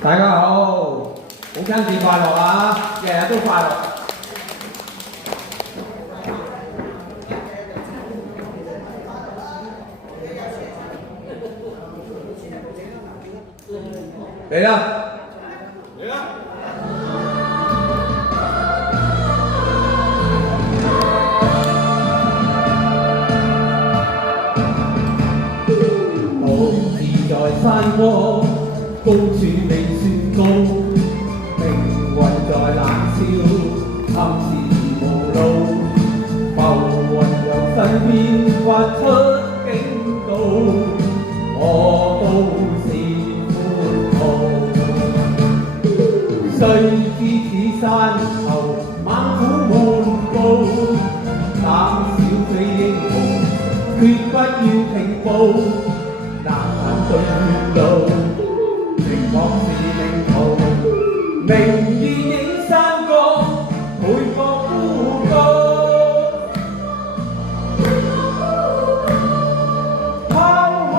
大家好，母親節快樂啊！日日都快樂。嚟啦！嚟啦！我自在山坡。高處未算高，命運在冷笑，暗自無路。浮雲由身邊發出警告，我都是歡號。雖知此山頭猛虎滿布，膽小非英雄，決不要停步，難行對血路。莫是命途，明月映山角，倍覺孤高。拋開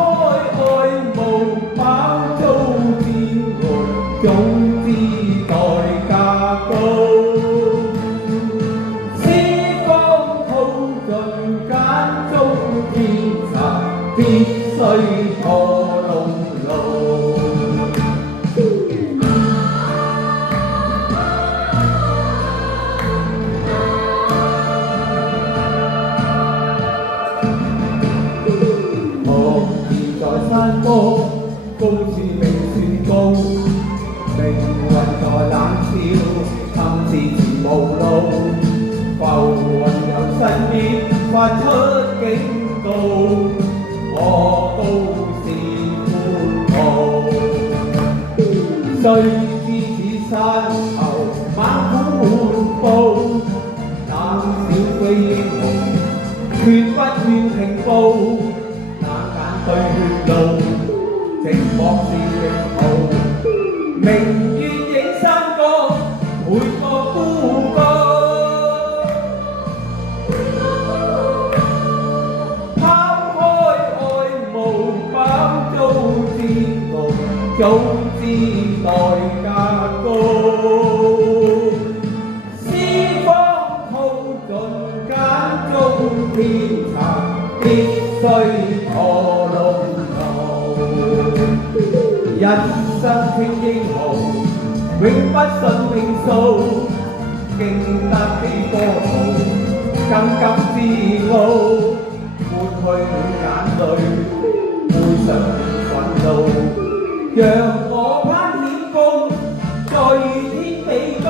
愛慕，飽遭天外，總知代價高。思方耗盡間中天策，必須破龍路。山坡高處未算高，命運在冷笑，暗自前無路。浮雲由身邊發出警告，我都是歡號。雖知此山頭猛虎滿布，膽小非英雄，決不願停步。對血路，寂寞是命途。明月映山角，每個孤高。拋開愛慕，飽遭煎熬，早知代價高。思方耗盡間中天策，必須破。一生稱英雄，永不信命數，經得起波濤，更感自傲。抹去了眼淚，背上了憤怒，讓我攀險峰，再遇天比高，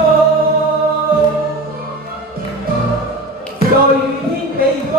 再遇天比高。